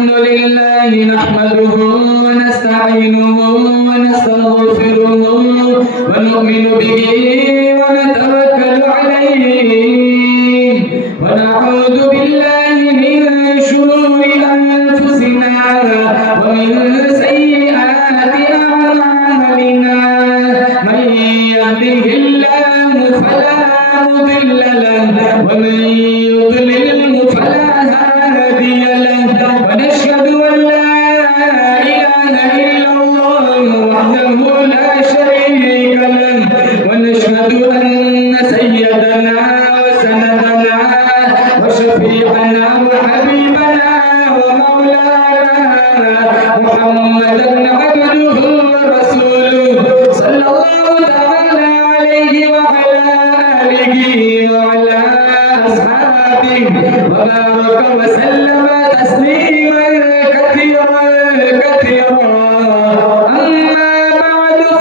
लल्हम्दुलिल्लाह नहमदुहु व नस्तईनुहु व नस्तगफिरुहु व नु'मिनु बिही व नतवक्कलु अलैहि व नऊज़ु बिल्लाहि मिन शुरूरि अनफुसिना व मिन सय्यिआति अअमालिना मन यहदिहिल्लाहु फला मुदिल्ल लहु व मन युद्लिल्हु फला हादिय लहु व नशहदु अन ला इलाहा इल्लल्लाह वहदहु ला शरीक लहु व नशहदु अन्न सय्यदना व सनदना व शफीअना व हबीबना व मौलाना मुहम्मदन अब्दुहु व रसूलुहु सल्लल्लाहु तआला अलैहि व अला आलिहि व अला अस्हाबिहि व बारक व सल्लम तस्लीमन कसीरा अम्मा बअद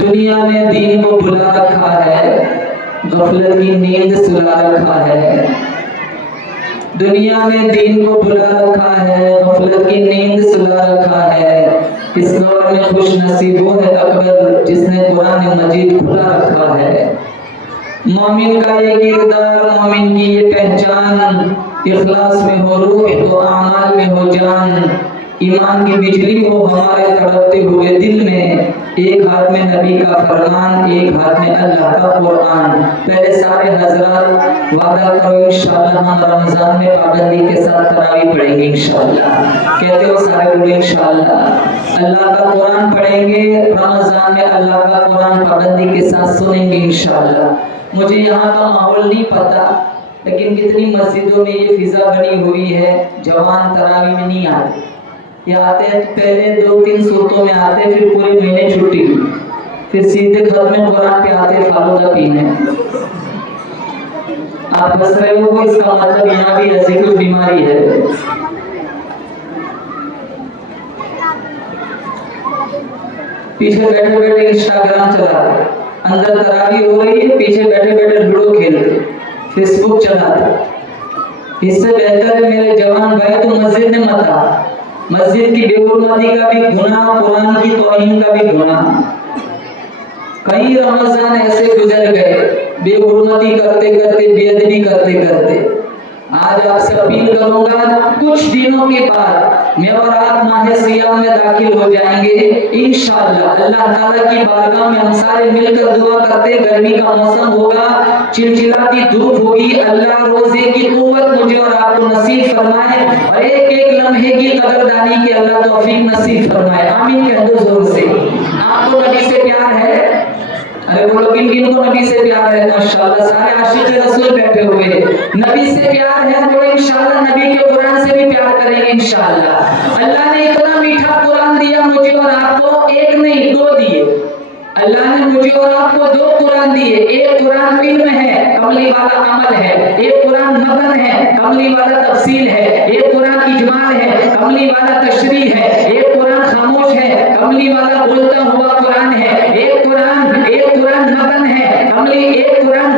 दुनिया ने दीन को भुला रखा है, गफलत की नींद सुला रखा है। दुनिया ने दीन को भुला रखा है, गफलत की नींद सुला रखा है। इस दौर में खुश नसीब वो है अकबर जिसने कुरान मजीद खुला रखा है। मोमिन का ये किरदार, मोमिन की ये पहचान, इखलास में हो रूह तो आमाल में हो जान। ईमान की बिजली हो हमारे तड़पते हुए दिल में, एक हाथ में नबी का फरमान, एक हाथ में अल्लाह का कुरान। पहले सारे हजरात वादा करो इंशाअल्लाह हम रमजान में पाबंदी के साथ तरावी पढ़ेंगे इंशाअल्लाह। कहते हो सारे बोले इंशाअल्लाह। अल्लाह का कुरान पढ़ेंगे रमजान में, अल्लाह का कुरान पाबंदी के साथ सुनेंगे इंशाअल्लाह। मुझे यहाँ का माहौल नहीं पता, लेकिन कितनी मस्जिदों में ये फिजा बनी हुई है, जवान तरावी में नहीं आते। ये आते हैं पहले 2-3 सूरतों में आते, फिर पूरे महीने छुट्टी, फिर सीधे खत्म कुरान पे आते फालूदा पीने। आप हंस रहे हो, इसका मतलब यहाँ भी ऐसी कुछ बीमारी है। पीछे बैठे बैठे इंस्टाग्राम चला रहे, अंदर तरावी हो रही है, पीछे बैठे बैठे लूडो खेल रहे, फेसबुक चला रहे। इससे बेहतर है मेरे जवान भाई तो मस्जिद में मत आ। मस्जिद की बेहुरमती का भी गुनाह, कुरान की तौहीन का भी गुनाह। कई रमजान ऐसे गुजर गए बेहुरमती करते करते, बेअदबी करते करते। आज आपसे अपील करूंगा, कुछ दिनों के बाद मैं और आप माह सियाम में दाखिल हो जाएंगे इंशाअल्लाह। अल्लाह ताला की बारगाह में हम सारे मिलकर दुआ करते, गर्मी का मौसम होगा, चिलचिलाती धूप होगी। अल्लाह रोजे की कुव्वत मुझे और आपको नसीब फरमाए और एक एक लम्हे की कदरदानी की अल्लाह तौफीक नसीब फरमाए। आमीन कह दो जोर से। आपको नबी से प्यार है? अरे बोलो किन किन को नबी से प्यार है? माशाअल्लाह सारे आशिक रसूल बैठे हुए हैं। नबी से प्यार है तो इंशाअल्लाह नबी के कुरान से भी प्यार करेंगे इंशाअल्लाह। अल्लाह ने इतना मीठा कुरान दिया मुझे और आपको, एक नहीं 2 दिए। अल्लाह ने मुझे और आपको दो कुरान दिए, एक कुरान इल्म है, कमली वाला अमल है, एक कुरान मतन है, कमली वाला तफसील है, एक कुरान इजमाल है, कमली वाला तशरीह है, एक कुरान खामोश है, कमली वाला बोलता हुआ कुरान है, एक कुरान मतन है, एक कुरान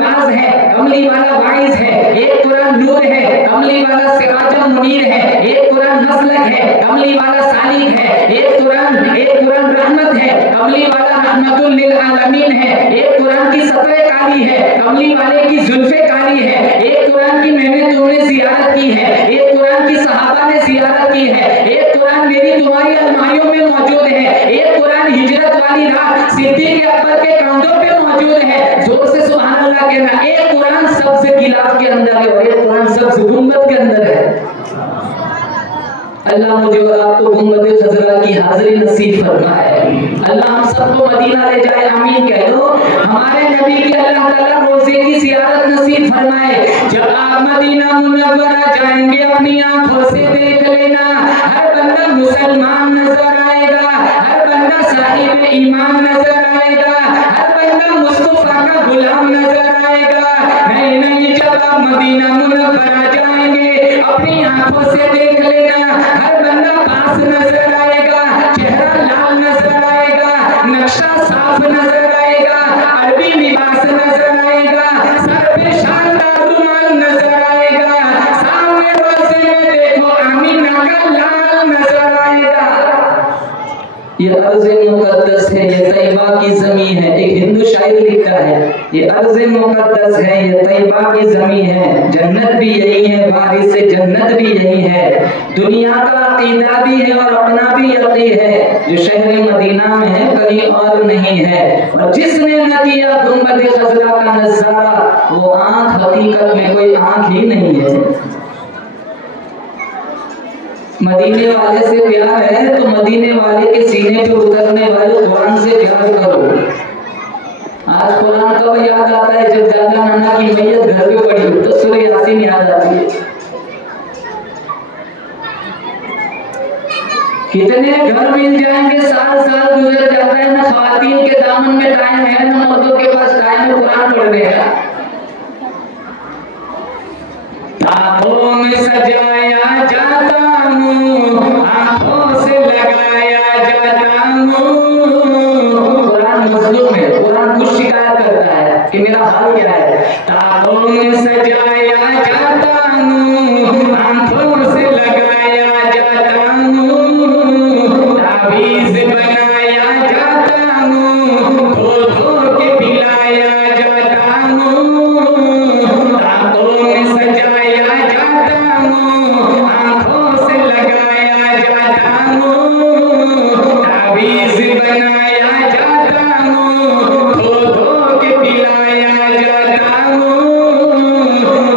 बाज है, कमली वाला वाइज है, एक कुरान नूर है, कमली वाला सिराजुल मुनीर है, एक कुरान मसलक है, कमली वाला सालिक है, एक कुरान रहमत है, कमली वाला रहमतुल लिल आलमीन है, एक कुरान की सतह काली है, कमली वाले की जुल्फे काली है, एक कुरान की मैंने तुमने जियारत की है, एक कुरान की सहाबा ने जियारत की है, एक कुरान मेरी तुम्हारी अलमारियों में मौजूद है, एक कुरान हिजरत वाली रात सिद्दीक अकबर के कंधों पे मौजूद है। जोर से सुभान अल्लाह कहना। एक कुरान सब्ज गिलाफ के अंदर है और एक कुरान सब्ज गुंबद के अंदर है। अल्लाह मुझे और आपको गुंबद खजरा की हाजिरी नसीब फरमाए। अल्लाह हम सबको मदीना ले जाए, आमीन कह दो। हमारे नबी के अल्लाह ताला रोजे की ज़ियारत नसीब फरमाए। जब आप मदीना मुनव्वरा जाएंगे अपनी आंखों से देख लेना, हर बंदा मुसलमान नजर आएगा, हर बंदा साहिब ईमान नजर आएगा, हर बंदा मुस्तफा का गुलाम नजर आएगा। नहीं, जब आप मदीना मुनव्वरा जाएंगे अपनी आंखों से देख लेना, हर बंदा पास नजर आएगा, चेहरा लाल नजर आएगा, नक्शा साफ नजर आएगा, अरबी लिबास नजर आएगा, सर पे शानदार रुमाल नजर आएगा, सामने रोज़े में देखो आमीना का लाल नजर आएगा। ये अर्ज़ मुक़द्दस है, ये तैयबा की ज़मीन है। एक हिंदू शायर लिखता है, ये अर्ज़ मुक़द्दस है, ये तैयबा की ज़मीन है, जन्नत भी यही है, वारिस से जन्नत भी यही है, दुनिया का अक़ीदा भी है और अपना भी यकीन है, जो शहर मदीना में है कहीं और नहीं है। और जिसने न किया गुंबद खज़रा का नज़ारा, वो आँख हकीकत में कोई आँख ही नहीं है। मदीने वाले से प्यार है तो मदीने वाले के सीने पे उतरने वाले कुरान से प्यार करो। आज कुरान कब याद आता है? जब दादा नाना की मैयत घर पे पड़ी हो तो सूरह यासीन याद आती है। कितने घर मिल जाएंगे, साल गुजर जाता है, ना ख्वातीन के दामन में टाइम है, ना मर्दों के पास टाइम है कुरान पढ़ने का। आंखों में सजाया जाता हूँ, आंखों से लगाया जाता हूँ। कुरान मजलूम है, कुरान कुछ शिकायत करता है कि मेरा हाल क्या है। आंखों में सजाया जाता हूँ, आंखों से लगाया जाता हूँ, ताबीज़ बनाया जाता हूँ, धो के पिलाया जाता हूँ। आंखों में सजाया जाता हूँ, आंखों से लगाया जाता हूँ, ताबीज़ बनाया जाता हूँ, धो के पिलाया जाता हूँ।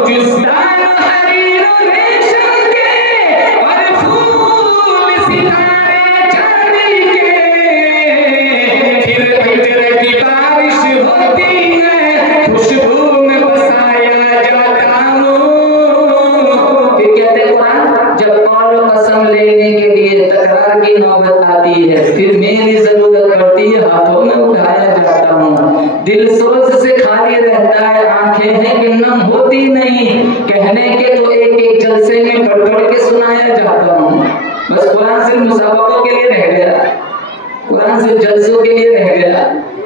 जुस्तान हरीर रेशम के और फूल सितारे चांदी के, फिर हिजर की बारिश होती है, खुशबू में बसाया जाता हूँ। फिर कहते हैं कुरान, जब कौल और कसम लेने के लिए तकरार की नौबत आती है, फिर मेरी जरूरत पड़ती है, हाथों में उठाया जाता हूँ। दिल सोच से खाली रहता है, आंखें हैं कि नम होती नहीं, कहने के तो एक जलसे में पढ़ के सुनाया जाता हूँ। बस कुरान सिर्फ मुसाफिरों के लिए रह गया, कुरान सिर्फ जलसों के लिए रह गया।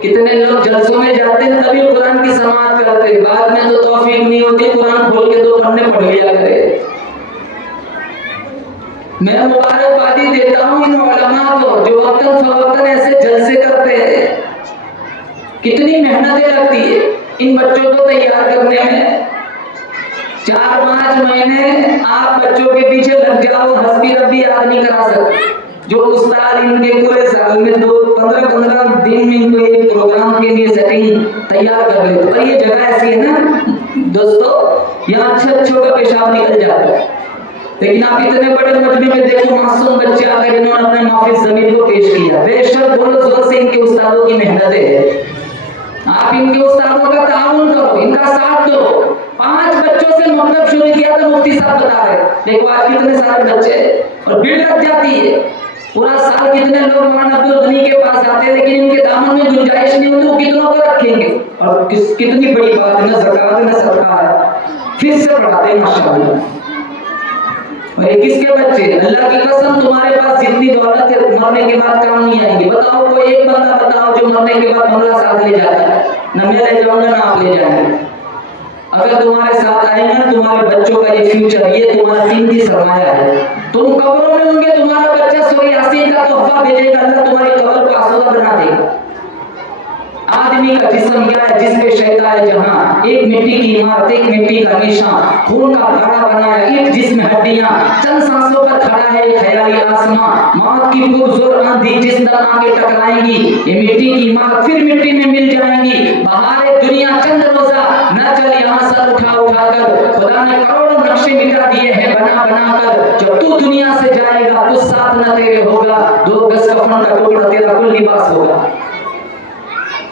कितने लोग जलसों में जाते हैं तभी कुरान की समाअत करते हैं, बाद में तो तौफीक नहीं होती, कुरान खोल के 2 पन्ने पढ़ लिया करे। मैं मुबारकबादी देता हूँ इन उलमा को जो वक्तन फवक्तन ऐसे जलसे करते हैं। कितनी मेहनतें लगती है इन बच्चों को तैयार करने में। 4-5 महीने आप बच्चों के पीछे लग जाओ, हस्बी रब्बी याद नहीं करा सकते। जो उस्ताद इनके पूरे साल में 15 दिन में इनको एक प्रोग्राम के लिए सेटिंग तैयार कर लेते। पर ये जगह ऐसी है ना दोस्तों, यहाँ अच्छों का पेशाब निकल जाता है, लेकिन आप इतने बड़े मजमे में देखो मासूम बच्चे आकर इन्होंने अपने माफिज ज़मीर को पेश किया। बेशक बोलो जोर से, इनके उस्तादों की मेहनतें हैं। आप इनके उस्तादों का ताउन करो, इनका साथ दो। 5 बच्चों से मकतब शुरू किया था, मुफ्ती साहब बता रहे। देखो आज कितने सारे बच्चे और भीड़ लग जाती है। पूरा साल कितने लोग मौलाना अब्दुल गनी के पास आते हैं, लेकिन इनके दामन में गुंजाइश नहीं होती, वो कितनों को रखेंगे। और कितनी बड़ी बात है, न ज़कात न सदका है, फिर से पढ़ाते हैं माशाअल्लाह। और ये किसके बच्चे? अल्लाह की कसम, तुम्हारे पास जितनी दौलत है मरने के बाद काम नहीं आएगी। बताओ कोई एक बंदा बताओ जो मरने के बाद मौला साथ ले जाता है। न मैं ले जाऊंगा ना आप ले जाएंगे। अगर तुम्हारे साथ आएंगे ना तुम्हारे बच्चों का ये फ्यूचर, ये तुम्हारा कीमती सरमाया है। तुम कब्रों में होंगे, तुम्हारा बच्चा सूरह यासीन का तोहफा भेजेगा, अल्लाह तुम्हारी कब्र को आसूदा बना देगा। आदमी का जिस्म क्या है? जिसमें शैता है जहां, एक मिट्टी की इमारत, एक मिट्टी का निशान, खून का घड़ा बनाया, एक जिस्म हड्डियां, चंद सांसों पर खड़ा है एक ख्याली आसमां, मौत की पुरजोर आंधी जिस दम आगे टकराएंगी, ये मिट्टी की इमारत फिर मिट्टी में मिल जाएंगी। बहारे दुनिया चंद रोजा न चल यहाँ सर उठा उठा कर, खुदा ने करोड़ों नक्शे मिटा दिए हैं बना बना कर। जब तू दुनिया से जाएगा कुछ साथ न तेरे होगा, 2 गज कफन का टुकड़ा तेरा कुल लिबास होगा।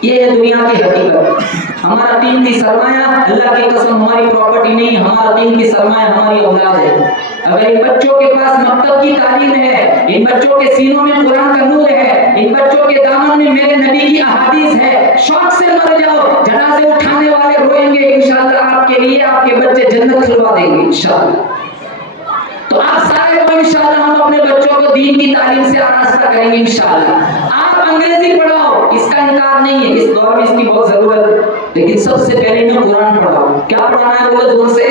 ये है दुनिया की हकीकत। हमारा कीमती सरमाया, अल्लाह की कसम हमारी प्रॉपर्टी नहीं, हमारा कीमती सरमाया हमारी औलाद है। अगर इन बच्चों के पास मकतब की तालीम है, इन बच्चों के सीनों में कुरान का नूर है, इन बच्चों के दामन में मेरे नबी की अहादीस है, शौक से मर जाओ, जनाजे उठाने वाले रोएंगे इंशाअल्लाह आपके लिए, आपके बच्चे जन्नत खुलवा देंगे इंशाअल्लाह। तो आप सारे को इंशाअल्लाह हम अपने बच्चों को दीन की तालीम से आरास्ता करेंगे इंशाअल्लाह। आप अंग्रेजी पढ़ाओ, इसका इनकार नहीं है, इस दौर में इसकी बहुत जरूरत है, लेकिन सबसे पहले मैं कुरान पढ़ाओ। क्या पढ़ाना है? बोलो जोर से,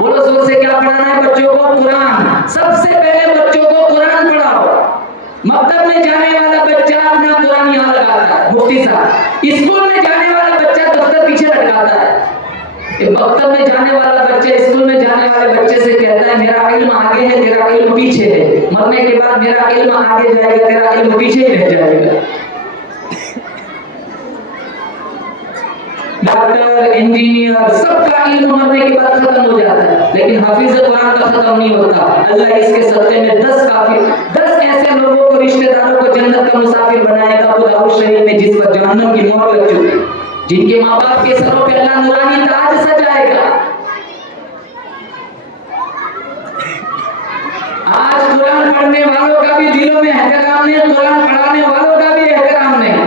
बोलो जोर से, क्या पढ़ाना है बच्चों को? कुरान। सबसे पहले बच्चों को कुरान पढ़ाओ। मकतब में जाने वाला बच्चा अपना कुरान यहाँ लगाता है, मुफ्ती साहब। स्कूल में जाने वाला बच्चा दफ्तर पीछे लटकाता है। मकतब में जाने वाला बच्चा स्कूल में जाने वाले बच्चे से कहता है मेरा इल्म आगे है, तेरा इल्म पीछे है। मरने के बाद मेरा इल्म आगे जाएगा, तेरा इल्म पीछे ही रह जाएगा। डॉक्टर, इंजीनियर, सबका इल्म मरने के बाद खत्म हो जाता है, लेकिन हाफिज कुरान का खत्म नहीं होता। अल्लाह इसके सदक़े में 10 ऐसे लोगों को, रिश्तेदारों को जन्नत का मुसाफिर बनाएगा अबू दाऊद शरीफ में, जिस पर जहन्नम की मोहर लग चुकी, जिनके माँ बाप के सरों पे अल्लाह नूरानी ताज सजाएगा। आज कुरान पढ़ने वालों का भी दिलों में एहतराम नहीं, कुरान पढ़ाने वालों का भी एहतराम नहीं।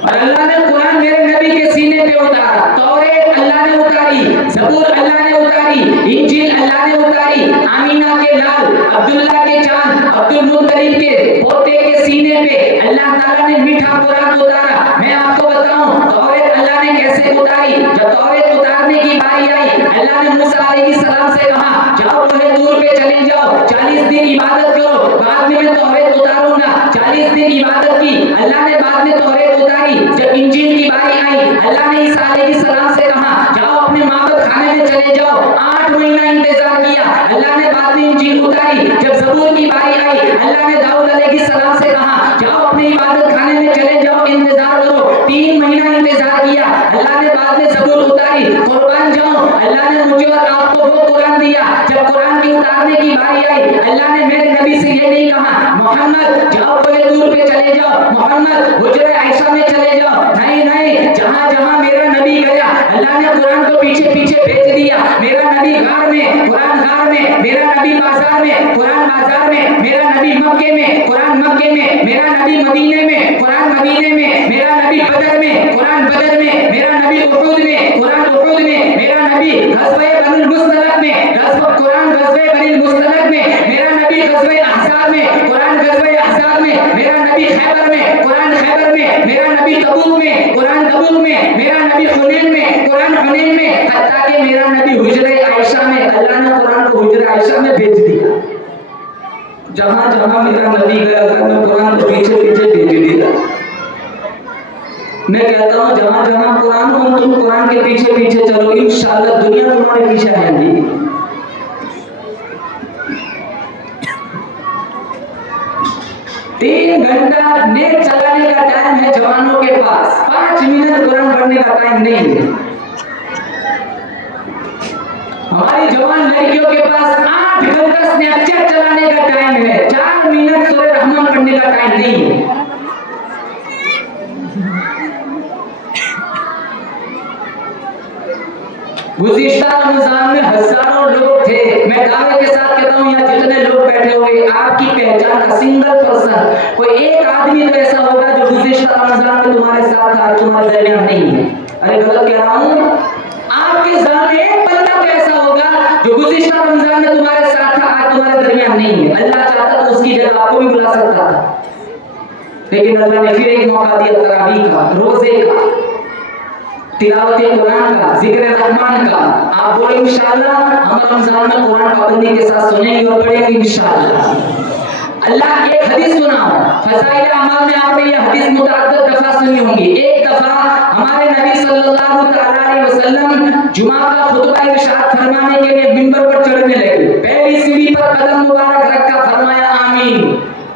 और अल्लाह ने कुरान मेरे नबी के सीने पे उतारा, तौरात अल्लाह ने उतारी, ज़बूर अल्लाह ने उतारी, इंजील अल्लाह ने उतारी, आमीना के लाल, अब्दुल्लाह के चांद, अब्दुल मुत्तलिब के पोते के सीने पे अल्लाह ताला ने मीठा कुरान उतारा। मैं आपको बताऊं तौरात अल्लाह ने कैसे उतारी। जब तौरात उतारने की बारी आई, अल्लाह ने मूसा अलैहिस्सलाम से कहा जाओ थोड़े दूर पे चले जाओ, 40 दिन इबादत करो, बाद में मैं तौरात उतारूंगा। 40 दिन इबादत की, अल्लाह ने बाद में तौरात उतारी। जब इंजील की बारी आई, अल्लाह ने ईसा अलैहिस्सलाम से कहा जाओ अपने माबद खाने में चले जाओ। 8 महीना इंतजार किया, अल्लाह ने बाद में इंजील उतारी। जब ज़बूर की बारी आई, अल्लाह ने दाऊद अलैहिस्सलाम से कहा जाओ अपने इबादत खाने में चले जाओ, इंतजार करो। 3 महीना इंतजार किया, अल्लाह ने बाद में ज़बूर उतारी। कुर्बान जाओ, अल्लाह ने मुझे और आपको वो कुरान दिया। जब कुरान की उतारने की बारी आई, अल्लाह ने मेरे नबी से ये नहीं कहा मोहम्मद जाओ थोड़े दूर पे चले जाओ, मोहम्मद हुजरे आयशा में चले जाओ। नहीं नहीं, जहां जहां मेरा नबी गया, अल्लाह ने कुरान को पीछे पीछे भेज दिया। मेरा नबी गार में, कुरान गार में, मेरा नबी बाजार में, कुरान बाजार में, मेरा नबी मक्के में, कुरान मक्के में, मेरा नबी मदीने में, कुरान मदीने में, मेरा नबी बदर में, कुरान बदर में, मेरा नबी उहद में, कुरान उहद में, मेरा नबी गज़वे बनील मुस्तलक में, कुरान गज़वे बनील मुस्तलक में, मेरा नबी गज़वे अहज़ाब में, कुरान गज़वे अहज़ाब में, मेरा नबी खैबर में, कुरान खैबर में, मेरा नबी तबूक में, कुरान तबूक में, मेरा नबी हुनैन में, कुरान हुनैन में, हत्ता कि मेरा नबी हुजरे आयशा में। अल्लाह ने कुरान को हुजरे आयशा में भेज दिया। जहां जहां मेरा नबी गया, मैं कुरान को पीछे पीछे भेज दिया। मैं कहता हूं जहां जहां कुरान हो, तुम कुरान के पीछे पीछे चलो, इंशाअल्लाह दुनिया तुम्हारे पीछे आएगी। तीन घंटा नेट चलाने का टाइम है जवानों के पास, 5 मिनट कुरान पढ़ने का टाइम नहीं है। हमारी जवान लड़कियों के पास 8 घंटा स्नैपचैट चलाने का टाइम है, 4 मिनट सूरह रहमान पढ़ने का टाइम नहीं है। गुज़िश्ता रमजान में हजारों लोग थे। मैं दावे के साथ कहता हूँ यहाँ जितने लोग बैठे होंगे आपकी पहचान का सिंगल पर्सन, कोई एक आदमी तो ऐसा होगा जो गुज़िश्ता रमजान में तुम्हारे साथ था, तुम्हारे दरमियान नहीं है। अरे गलत कह रहा हूँ? आपके सामने एक बंदा तो ऐसा होगा जो गुज़िश्ता रमजान में तुम्हारे साथ था, आज तुम्हारे दरमियान नहीं है। अल्लाह चाहता तो उसकी जगह आपको भी बुला सकता था, लेकिन अल्लाह ने फिर एक मौका दिया तरावी का, रोजे का, तिलावत कुरान का, जिक्र रहमान का। आप बोले इंशाअल्लाह हम रमजान में कुरान पाबंदी के साथ सुनेंगे और पढ़ेंगे इंशाअल्लाह। अल्लाह एक हदीस सुनाओ, फज़ाइल अमाल में आपने ये हदीस मुतअद्दिद दफा सुनी होंगी। एक दफा हमारे नबी सल्लल्लाहु तआला अलैहि वसल्लम जुमा का खुतबा इरशाद फरमाने के लिए मिंबर पर चढ़ने लगे। पहली सीढ़ी पर कदम मुबारक रखा, फरमाया आमीन।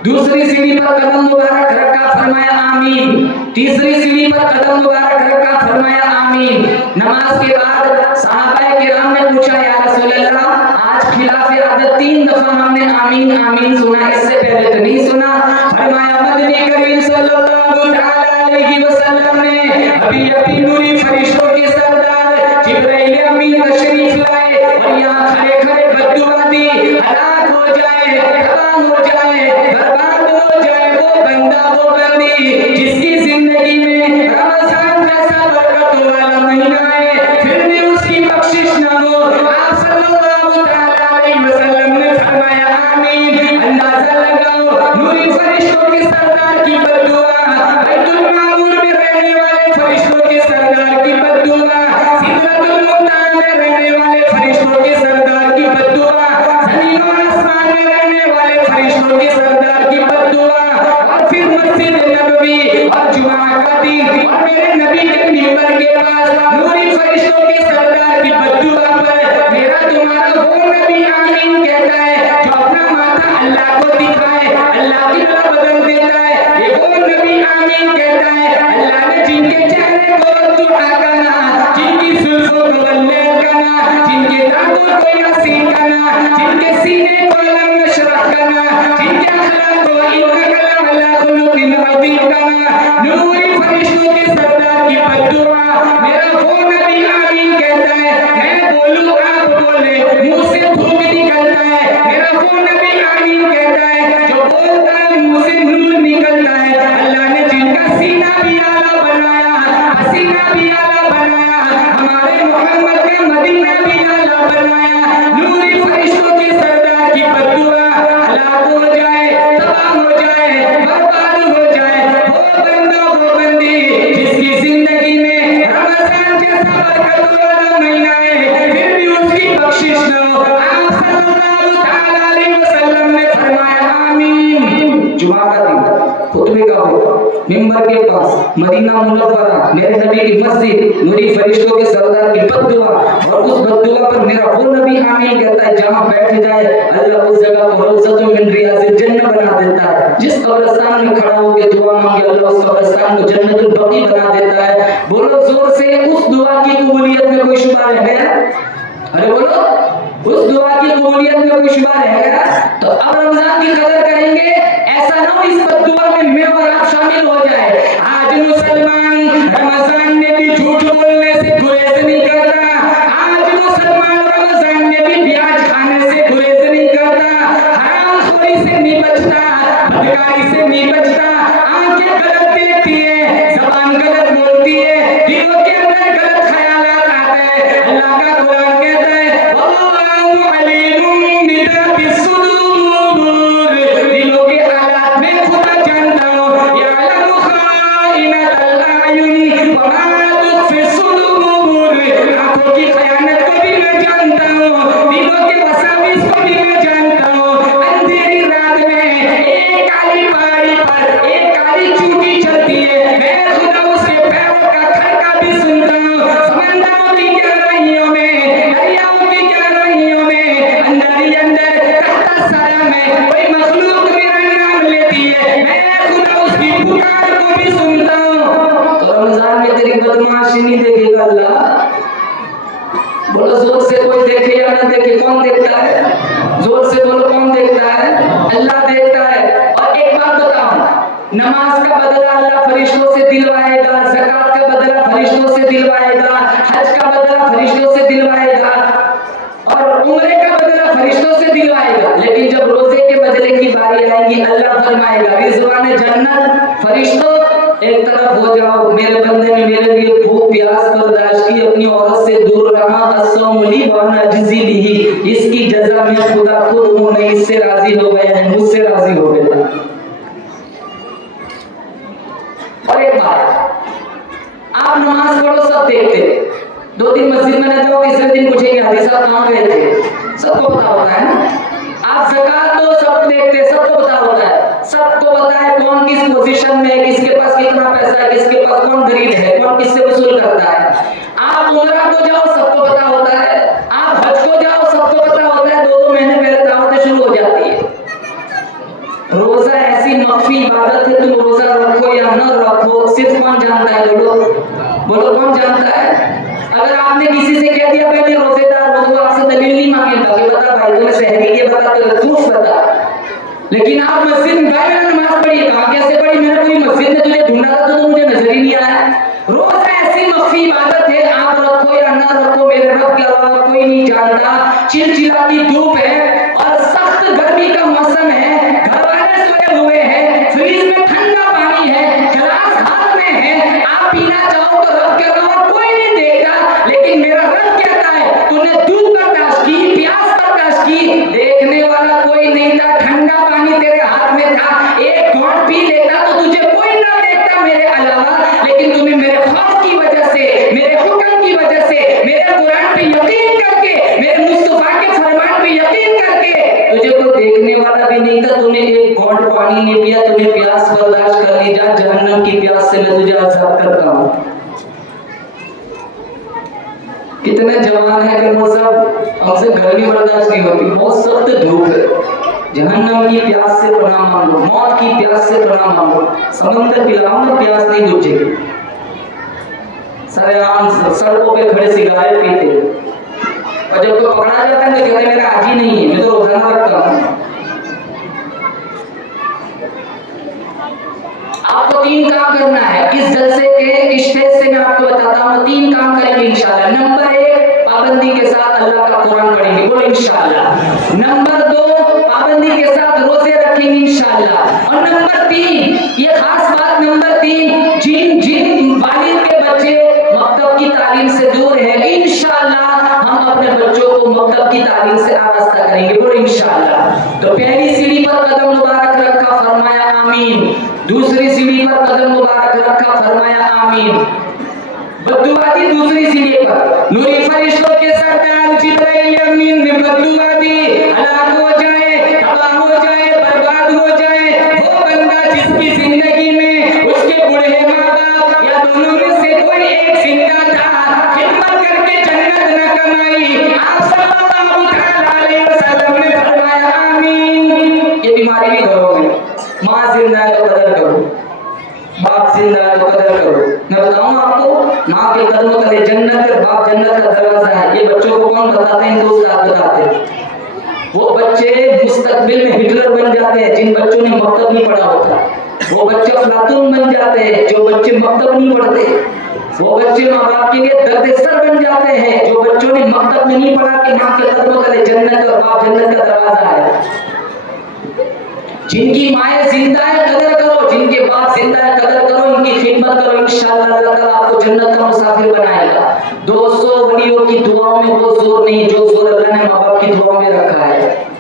दूसरी सीढ़ी पर कदम मुबारक रखा, फरमाया आमीन। तीसरी सीढ़ी पर कदम मुबारक रखा, फरमाया आमीन। नमाज के बाद सहाबाए किराम ने पूछा, या रसूल अल्लाह आज खिलाफ आदत 3 दफा हमने आमीन आमीन सुना, इससे पहले तो नहीं सुना। फरमाया मदनी करीम सल्लल्लाहु अलैहि वसल्लम ने अभी नूरी फरिश्तों के सरदार जिब्राइल अमीन तशरीफ लाए और यहाँ खड़े खड़े बद्दुआ दी, हलाक हो जाए, तबाह हो जाए, बर्बाद हो जाए वो बंदा वो बंदी जिसकी जिंदगी में रमजान जैसा बरकत वाला महीना है, फिर भी उसकी बख्शिश न हो। आप सल्लल्लाहु अलैहि वसल्लम ने फरमाया आमीन। अंदाजा लगाओ नूरी फरिश्तों के सरदार की बद्दुआ, बैतुल मामूर में रहने वाले फरिश्तों के सरदार की बद्दुआ, सिदरतुल मुंतहा में रहने वाले फरिश्तों के सरदार की बद्दुआ, ज़मीन और आसमान में रहने वाले फरिश्तों के सरदार की बद्दुआ, और फिर मस्जिद नबवी और जुमा का दिन और मेरे नबी के मिंबर के पास नूरी फरिश्तों के सरदार की बद्दुआ पर मेरा तुम्हारा वो नबी आमीन कहता है जो अपना माथा अल्लाह को दिखाए, अल्लाह की तरफ बदल देता है। ये वो नबी आमीन कहता है अल्लाह ने जिनके चेहरे को दुआ करना, जिनकी जुल्फों को बल्ले करना, जिनके दांतों को यासीन करना, जिनके सीने को अलम नशरह करना, जिनके अखलाक को इन्नका लअला खुलुकिन अज़ीम करना, नूरी फरिश्तों के सरदार की बद्दुआ मेरा वो नबी आमीन कहता है। मैं बोलूं आप बोले मुंह से धूप निकलता है, मेरा वो नबी आमीन कहता है जो बोलता है मुंह से नूर निकलता है। अल्लाह ने जिनका सीना भी आला बनाया, पसीना भी आला बनाया, हमारे मोहम्मद का मदीना भी आला बनाया, नूरी फरिश्तों के सरदार की बद्दुआ हलाक हो जाए, तबाह हो जाए, बर्बाद हो जाए वो बंदा वो बंदी जिसकी जिंदगी में रमजान जैसा बरकत वाला महीना है, फिर भी उसकी बख्शिश न हो। आप सल्लल्लाहु अलैहि वसल्लम ने फरमाया आमीन। जुमा का दिन खुतबे का हो, मिंबर के पास मदीना मुनव्वरा मेरे नबी की मस्जिद, नूरी फरिश्तों के सरदार की बद्दुआ, और उस बद्दुआ पर मेरा वो नबी आमीन कहता है जहां बैठ जाए अल्लाह उस जगह को रौज़तुम मिन रियाज़िल जन्नह बना देता है। जिस कब्रिस्तान में खड़ा होकर दुआ मांगे अल्लाह उस कब्रिस्तान को जन्नतुल बकी बना देता है। बोलो जोर से, उस दुआ की कबूलियत में कोई शुबा है? अरे बोलो, उस दुआ की कबूलियत में कोई शुबा है? तो अब रमजान की कदर करेंगे, ऐसा ना हो इस बद्दुआ में मैं और आप शामिल हो जाए। आज मुसलमान रमजान में भी झूठ बोलने से गुरेज नहीं करता, आज मुसलमान रमजान में भी प्याज खाने से गुरेज नहीं करता, हरामखोरी से नहीं बचता, बदकारी से नहीं बचता, आंखें गलत देखती है, ज़बान गलत बोलती है, दिलों के अंदर गलत ख्यालात आते हैं। अल्लाह का कुरान कहता है वल्लाहु अलीमुम बिज़ातिस सुदूर, दिलों के हालात में खुदा जानता हूं, यअलमु खाइनतल अयुन व मा तुख्फी सुदूर, आंखों की खयानत को भी मैं जानता हूं, दिलों के वसाविस को भी मैं जानता हूं। अंधेरी रात में एक काली पहाड़ी पर एक काली चूटी चलती है, मैं खुदा उसके पैरों का खड़का भी सुनता हूं। समंदरों की गहराइयों में, दरियाओं की गहराइयों में, अंदर ही अंदर तहता साया में कोई मखलूक मेरा नाम लेती है, मैं खुदा उसकी पुकार को भी सुनता हूं। तो रमजान में तेरी बदमाशी नहीं देखेगा अल्लाह? बोलो जोर से, कोई देखे या ना देखे, कौन देखता है? जोर से बोलो, कौन देखता है? अल्लाह देखता है। और एक बात बताओ, नमाज का बदला अल्लाह फरिश्तों से दिलवाएगा, ज़कात का बदला फरिश्तों से दिलवाएगा, हज का बदला फरिश्तों से दिलवाएगा। से दिलवाएगा, लेकिन जब रोजे के बदले की बारी आएगी अल्लाह फरमाएगा रिज़वान जन्नत फरिश्तों एक तरफ हो जाओ, मेरे बंदे ने मेरे लिए भूख प्यास बर्दाश्त की, अपनी औरत से दूर रहा, अस्सौम ली व अना अजज़ी बिही, इसकी जज़ा मैं खुदा खुद हूं, मैं इससे राजी हो गया है, मुझसे राजी हो गया। और एक बात, आप नमाज पढ़ो सब देखते, 2 दिन मस्जिद में न जाओ, तीसरे दिन पूछेंगे हाजी साहब कहाँ गए थे, सबको पता होता है ना। आप ज़कात दो सब देखते, सबको पता होता है, सबको पता है कौन किस पोजीशन में है, किसके पास कितना पैसा है, किसके पास कौन गरीब है, कौन किससे वसूल करता है। आप उम्रा को जाओ सबको पता होता है, आप हज को जाओ सबको पता होता है, 2-2 महीने पहले दावतें शुरू हो जाती है। रोजा ऐसी मख्फी इबादत है, तुम रोजा रखो या न रखो सिर्फ कौन जानता है, बोलो कौन जानता है। अगर आपने किसी से कह दिया भाई मैं रोजेदार हूं, तो आपसे दलील नहीं मांगेगा कि बता भाई तूने सहरी के बता, तो प्रूफ बता। लेकिन आप मस्जिद में भाई मैंने नमाज पढ़ी, कहां कैसे पढ़ी, मैंने पूरी मस्जिद में तुझे ढूंढा था तो मुझे नजर ही नहीं आया। रोजा ऐसी मख्फी इबादत है, आप रखो या ना रखो मेरे रब के अलावा कोई नहीं जानता। चिलचिलाती धूप है और सख्त गर्मी का मौसम है, घर वाले सोए हुए हैं, फ्रिज में ठंडा पानी है, गिलास हाथ में है, आप पीना चाहो तो रब के अलावा कोई नहीं देखता, लेकिन मेरा रब कहता है तूने धूप बर्दाश्त की, प्यास बर्दाश्त की, देखने वाला कोई नहीं था, ठंडा पानी तेरे हाथ में था, एक घोंट पी लेता तो तुझे कोई ना देखता मेरे अलावा, लेकिन तुम्हें मेरे खौफ की वजह से, मेरे हुक्म की वजह से, मेरे कुरान पे यकीन करके, मेरे मुस्तफा के फरमान पे यकीन करके तुझे कोई देखने वाला भी नहीं था, तूने एक घोंट पानी नहीं पिया, तूने प्यास बर्दाश्त कर ली, जा जहन्नम की प्यास से मैं तुझे आजाद करता हूं। कितने जवान है कि वो सब हमसे गर्मी बर्दाश्त नहीं होती, बहुत सख्त धूप है, जहन्नम की प्यास से पनाह मांगो, मौत की प्यास से पनाह मांगो, समंदर पिलाओ ना प्यास नहीं बुझेगी। सरेआम सड़कों पे खड़े सिगारेट पीते, और जब कोई पकड़ा जाता है तो कहते मेरा आज ही नहीं है, मैं तो रोजाना रखता हूँ। आपको 3 काम करना है इस जलसे के स्टेज से, मैं आपको बताता हूँ 3 काम करेंगे इंशाल्लाह। नंबर 1 पाबंदी के साथ अल्लाह का कुरान पढ़ेंगे, बोलो इंशाल्लाह। नंबर 2 पाबंदी के साथ रोजे रखेंगे इंशाल्लाह। और नंबर 3 ये खास बात, नंबर 3 जिन बालिग के बच्चे मकतब की तालीम से दूर है, इंशाल्लाह हम अपने बच्चों को मकतब की तालीम से आरास्ता करेंगे, बोलो इंशाल्लाह। तो पहली सीढ़ी पर कदम मुबारक रखा, फरमाया आमीन। दूसरी सीढ़ी पर कदम मुबारक रखा, फरमाया आमीन। बद्दुआ दी दूसरी सीढ़ी पर, नूरी फरिश्तों के सरदार जिब्राइल अमीन ने बद्दुआ दी, हलाक हो जाए, तबाह हो जाए, बर्बाद हो जाए वो बंदा जिसकी जिंदगी में उसके बूढ़े माँ बाप या दोनों में से कोई एक जिंदा था, खिदमत करके जन्नत न कमाई। आप सल्लल्लाहु अलैहि वसल्लम ने फरमाया आमीन। ये बीमारी भी घरों में, माँ जिंदा है तो कदर करो, बाप जिंदा है तो कदर करो। मैं बताऊं आपको, माँ के कदमों तले जन्नत है, बाप जन्नत का दरवाजा है। ये बच्चों को कौन बताते हैं, इनको उस्ताद बताते हैं। वो बच्चे मुस्तकबिल में हिटलर बन जाते हैं जिन बच्चों ने मकतब नहीं पढ़ा होता, वो बच्चे अफलातून बन जाते हैं जो बच्चे मकतब नहीं पढ़ते, वो बच्चे माँ बाप के लिए दर्द-ए-सर बन जाते हैं जो बच्चों ने मकतब में नहीं पढ़ा कि माँ के कदमों तले जन्नत और बाप जन्नत का दरवाजा है। जिनकी माएँ जिंदा है कदर करो, जिनके बाप जिंदा है कदर करो, इनकी खिदमत करो, इंशाअल्लाह अल्लाह ताला आपको जन्नत का मुसाफिर बनाएगा। 200 वलियों की दुआओं में वो जोर नहीं जो जोर अल्लाह ने माँ बाप की दुआओं में रखा है।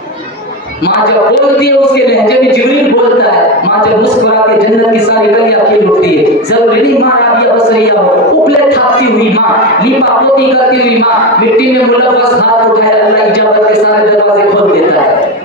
माँ जब बोलती है उसके लहजे में जिब्रील बोलता है, माँ जब मुस्कुरा के जन्नत की सारी गलियां खिल उठती है। जरूरी नहीं माँ राबिया बसरिया हो, उपले थापती हुई माँ, लीपा पोती करती हुई माँ, मिट्टी में मुलव्वस हाथ उठाए अल्लाह इजाजत के सारे दरवाजे खोल देता है।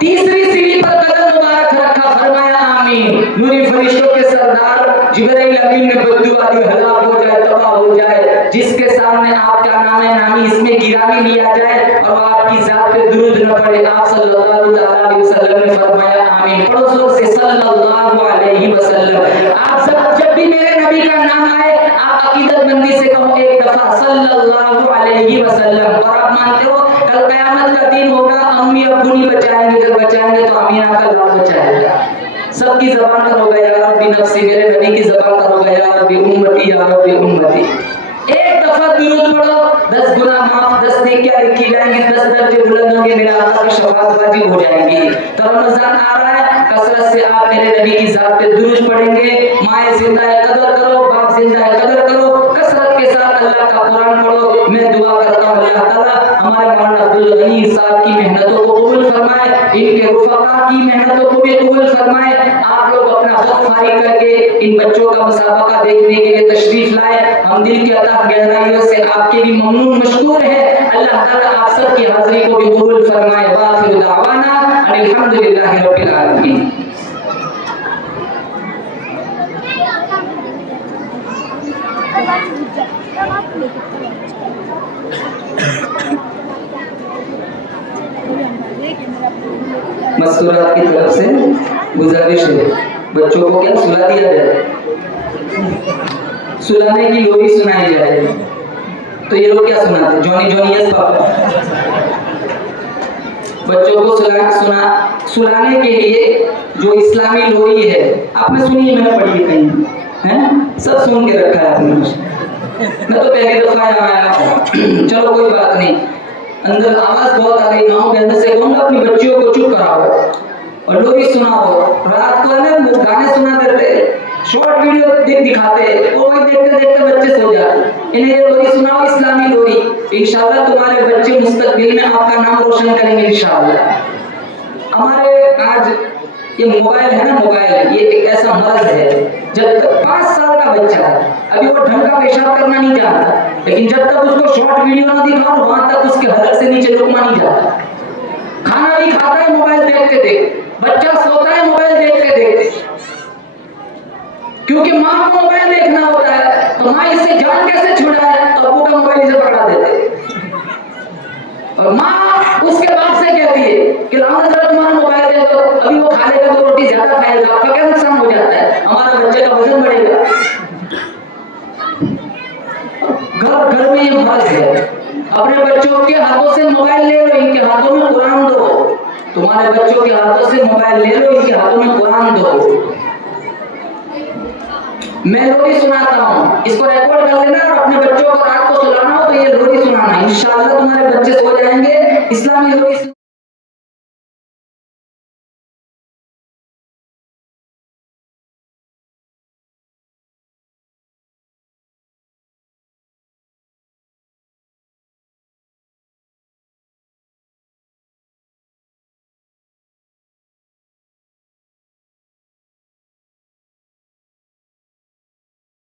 तीसरी सीढ़ी पर कदम मुबारक रखा, फरमाया आमीन। नूरी फरिश्तों के सरदार जिब्राइल अमीन ने बद्दुआ दी, हलाक हो जाए, तबाह हो जाए, जिसके सामने आपका नाम-ए-नामी इसमें गिरा भी लिया जाए और आपकी जात पे दुरूद न पड़े। आप सल्लल्लाहु अलैहि वसल्लम ने फरमाया आमीन। पढ़ो जोर से सल्लल्लाहु अलैहि वसल्लम। आप सब जब भी मेरे नबी का नाम आए आप अकीदतमंदी से कहो एक दफा सल्लल्लाहु अलैहि वसल्लम। और आप मानते हो कल कयामत का दिन होगा, अम्मी अब्बू नहीं बचाएंगे, जब बचाएंगे तो अमीना का लाल बचाएगा। सबकी ज़बान पर होगा या रब्बी नफ्सी, मेरे नबी की ज़बान पर होगा या रब्बी उम्मती, या रब्बी उम्मती। एक दफा दफा दुरूद पढ़ो 10 गुना माफ, 10 नेकियां लिखी जाएंगी, 10 दर्जे बुलंद होंगे, मेरे आका की शफाअत वाजिब हो जाएगी। तो रमजान आ रहा है, कसरत से आप मेरे नबी की जात पे दुरूद पढ़ेंगे। माए जिंदा है कदर करो, बाप जिंदा है कदर करो, कसरत के साथ अल्लाह का कुरान पढ़ो। मैं दुआ करता हूँ अल्लाह ताला हमारे मौलाना अब्दुल गनी साहब की मेहनतों को कबूल फरमाए, इनके रुफका की मेहनतों को भी कबूल फरमाए। आप लोग अपना वक्त फारिग करके इन बच्चों का मुसाबका देखने के लिए तशरीफ लाए। हम दिल की अतः गहराइयों से आपके भी ममनून मशकूर हैं। अल्लाह ताला आप सब की हाजिरी को भी कबूल फरमाए। वाखिर दावाना अल्हम्दुलिल्लाहि रब्बिल आलमीन। मस्तूरात की तरफ से गुजारिश है, बच्चों को क्या सुला दिया जाए, सुलाने की लोरी सुनाई जाए। तो ये लोग क्या सुनाते, जॉनी जॉनी यस पापा। बच्चों को सुलाने के लिए जो इस्लामी लोरी है, आपने सुनी है, मैंने पढ़ी है कहीं, हैं? सब सुन के रखा है आपने। मैं तो पहली दफा आया, चलो कोई बात नहीं। अंदर आवाज बहुत आ रही, माँ बहनों से कहूँगा अपनी बच्चियों को चुप कराओ और लोरी सुनाओ। रात को है ना गाने सुना देते, शॉर्ट वीडियो दिखाते, वो वही देखते देखते बच्चे सो जाते। इन्हें ये लोरी सुनाओ, इस्लामी लोरी। इंशाल्लाह तुम्हारे बच्चे मुस्तकबिल में आपका नाम रोशन करेंगे इंशाल्लाह। हमारे आज ये मोबाइल है ना, मोबाइल ये एक ऐसा मर्ज है, जब तक 5 साल का बच्चा है अभी वो ढंग का पेशाब करना नहीं जानता, लेकिन जब तक उसको शॉर्ट वीडियो ना दिखाओ वहां तक उसके हलक से नीचे लुकमा नहीं जाता। खाना भी खाता है मोबाइल देखते देखते, बच्चा सोता है मोबाइल देखते देखते, क्योंकि माँ को मोबाइल देखना होता है। तो माँ इससे जान कैसे छुड़ाए, तो अबू का मोबाइल इसे पकड़ा देते, और माँ उसके बाप से कहती है कि लाओ जरा तुम्हारा मोबाइल दे दो, अभी वो खा लेगा तो रोटी ज्यादा खाएगा, आपका क्या नुकसान हो जाता है, हमारा बच्चे का वजन बढ़ेगा। घर घर में ये मर्ज है, अपने बच्चों के हाथों से मोबाइल ले लो, इनके हाथों में कुरान दो। तुम्हारे बच्चों के हाथों से मोबाइल ले लो, इनके हाथों में कुरान दो। मैं लोरी सुनाता हूँ, इसको रिकॉर्ड कर लेना और अपने बच्चों को रात को सुलाना हो तो ये लोरी सुनाना, इंशाअल्लाह तुम्हारे बच्चे सो जाएंगे। इस्लामी लोरी